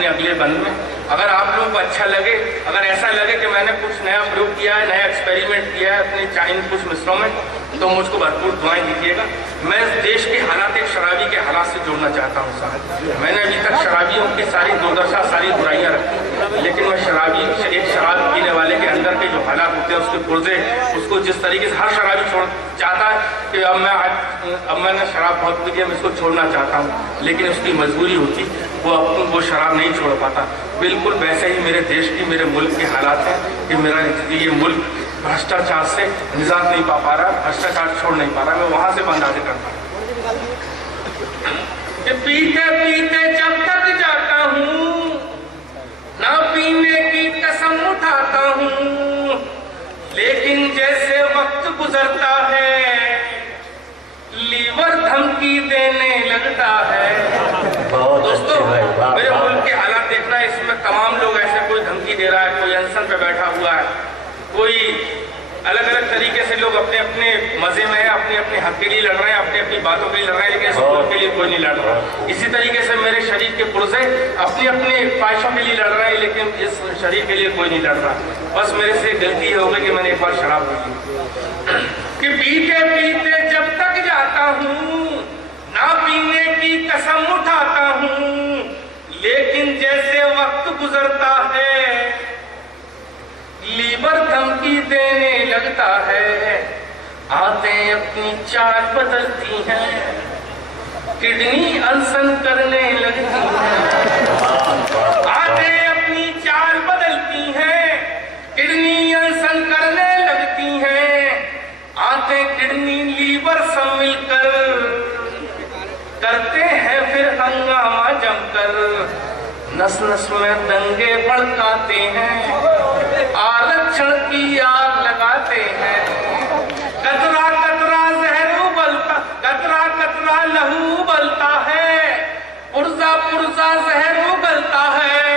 अपने अगले बंद में। अगर आप लोगों को अच्छा लगे, अगर ऐसा लगे कि मैंने कुछ नया प्रयोग किया है, नया एक्सपेरिमेंट किया है अपने इन कुछ मिसरों में, तो मुझको भरपूर दुआएं दीजिएगा। मैं देश के हालात एक शराबी के हालात से जोड़ना चाहता हूँ साहब। मैंने अभी तक शराबियों की सारी दुर्दशा, सारी बुराइयाँ रखी, लेकिन मैं शराबी, एक शराब पीने वाले के अंदर के जो हालात होते हैं, उसके पुर्जे, उसको जिस तरीके से हर शराबी छोड़ चाहता है कि अब मैंने शराब बहुत पी लिया, मैं इसको छोड़ना चाहता हूँ, लेकिन उसकी मजबूरी होती, वो शराब नहीं छोड़ पाता। बिल्कुल वैसे ही मेरे देश की, मेरे मुल्क के हालात हैं कि मेरा ये मुल्क भ्रष्टाचार से निजात नहीं पा रहा, भ्रष्टाचार छोड़ नहीं पा रहा। मैं वहां से बंद आगे करता हूँ कि पीते पीते जब तक जाता हूँ, ना पीने की कसम उठाता हूँ, लेकिन जैसे वक्त गुजरता है लीवर धमकी देने लगता है। दोस्तों, मेरे मुल्क के हालात देखना, इसमें तमाम लोग ऐसे, कोई धमकी दे रहा है, कोई अनशन पे बैठा हुआ है, कोई अलग अलग तरीके से लोग अपने अपने मजे में है, अपने अपने हक के लिए लड़ रहे हैं, अपनी अपनी बातों के लिए लड़ रहे हैं, लेकिन इस मुल्क के लिए कोई नहीं लड़ रहा। इसी तरीके से मेरे शरीर के पुर्जे अपनी अपनी ख्वाहिशों के लिए लड़ रहे हैं, लेकिन इस शरीर के लिए कोई नहीं लड़ रहा। बस मेरे से गलती हो गई कि मैंने एक बार शराब पी कि पीते पीते जब तक जाता हूँ, ना पीने की कसम उठाता हूँ, लेकिन जैसे वक्त गुजरता है लीवर धमकी देने लगता है। आते अपनी चाल बदलती हैं, किडनी अनशन करने लगती हैं। आते अपनी चाल बदलती हैं, किडनी अनशन करने लगती हैं। आते किडनी लीवर सब मिलकर करते हैं फिर हंगामा जमकर, नस नस में दंगे भड़काते हैं, आरक्षण की आग लगाते हैं। कतरा कतरा जहर उबलता, कतरा कतरा लहू उबलता है, पुर्जा पुर्जा जहर उबलता है।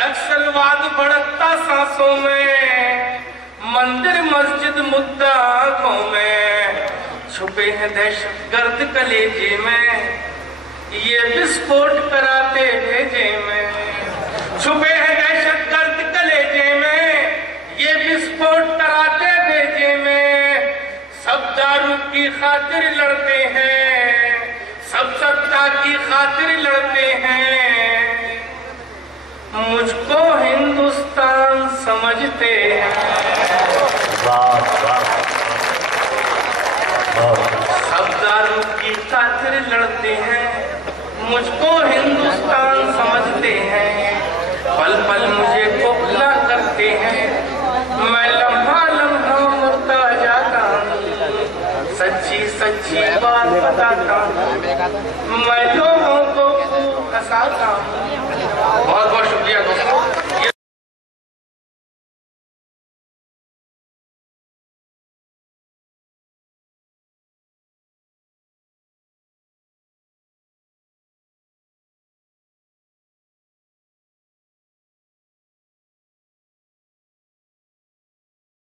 नक्सलवाद भड़कता सांसों में, मंदिर मस्जिद मुद्दा आंखों में। छुपे हैं दहशत गर्द कलेजे में, ये विस्फोट कराते भेजे में। छुपे हैं दहशत गर्द कलेजे में, ये विस्फोट कराते भेजे में। सब दारू की खातिर लड़ते हैं, सब सत्ता की खातिर लड़ते हैं। मुझको हिंदुस्तान समझते हैं, सब दारू की खातिर लड़ते हैं, मुझको हिंदुस्तान समझते हैं। पल पल मुझे खोखला करते हैं, मैं लम्हा लम्हा मरता जाता हूँ। सच्ची सच्ची बात बताता हूँ, मैं लोगों को हंसाता हूँ। बहुत